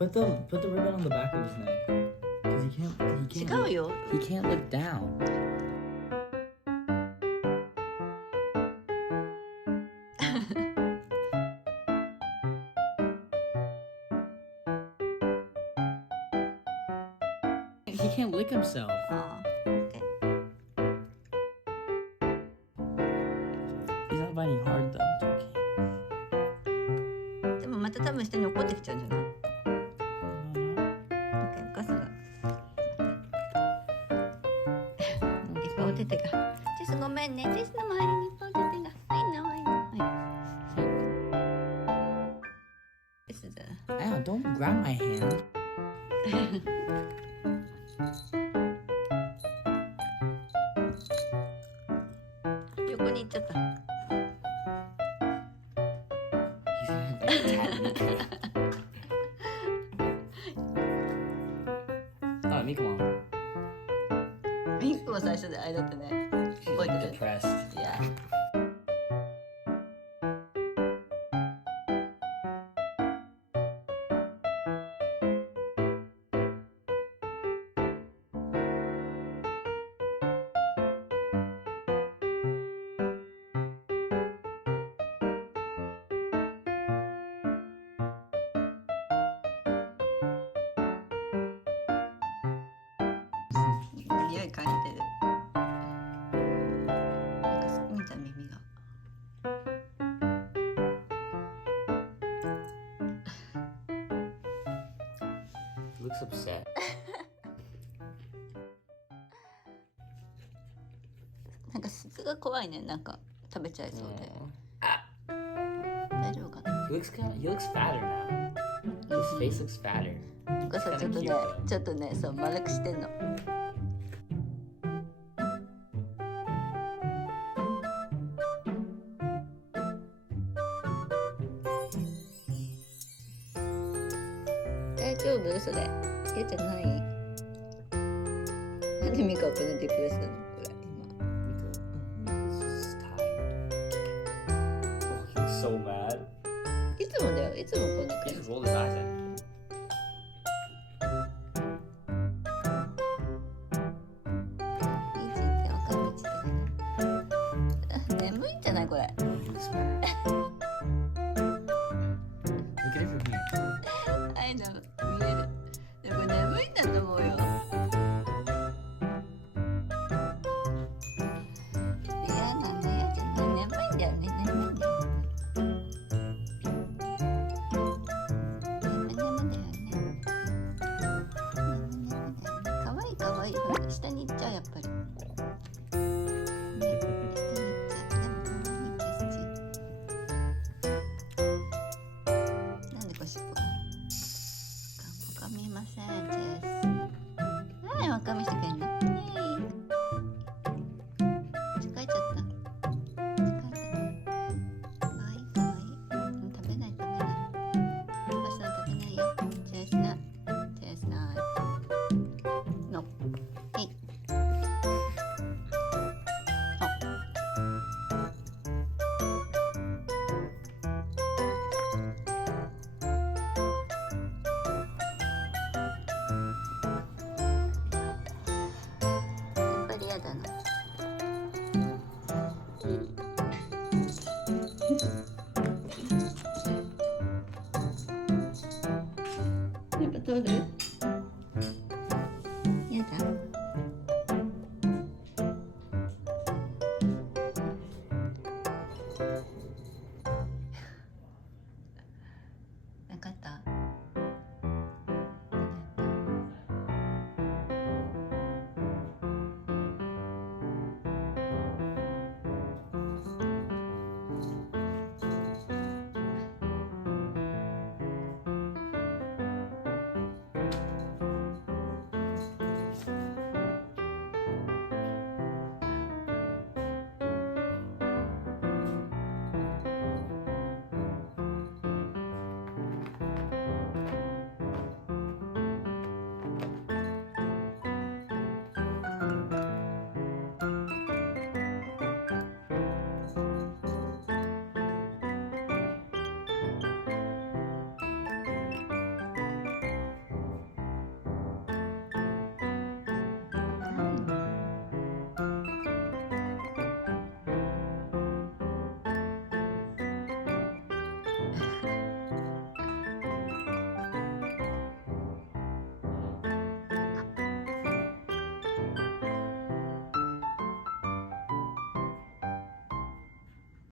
Put the ribbon on the back of his neck. Cause he can't 違うよ。 he can't look down. He can't lick himself. ああ、OK。 He's not biting hard though. It's okay. でもまた多分下に怒ってきちゃうんじゃない？ OK、お母さんが。いっぱいお手手が。チェスごめんね。チェスの周りにいっぱいお手手が。はいな、はいな。はい。チェスだ。Ow, don't grab my hand. 横に行っちゃった。He's gonna attack Mika. Oh, Mika won. ミックも最初であれだったね。 She's 覚 like えてる。 depressed. いや。匂い感じてる。なんか好きみたい耳が。Looks upset. なんか質が怖いね。なんか食べちゃいそうで。 Ah, 大丈夫かな。 he looks fatter now. His face looks fatter. お母さんちょっとね Kinda cute though. ちょっとね、そう丸くしてんの。大丈夫？それ嫌じゃない？なんでミカはこんなディプレスなのこれ今。 He's just tired. Oh, he was so mad. いつもだよ。いつもこんな He 感 just じ。 rolled his eyes at me. いいって若道って。眠いんじゃないこれ。 He's mad. Look at it from here. あいの見える。でもこれ眠いんだと思うよ。嫌なんだよじゃない。眠いんだよね。眠いんだよ。眠だよね。かわいいかわいい。ほら下に行っちゃうやっぱり。ね、下に行っちゃう。でもかわいい景色。なんでこしっぽが。わかみません、チェス。はい、わかみしてくれんの。イエーイ。疲れちゃった。疲れちゃった。かわいいかわいい。食べない食べない。おばさん食べないよ。チェスナ。チェスナ。の。はい。やっぱり嫌だな。やっぱ取る？やだ。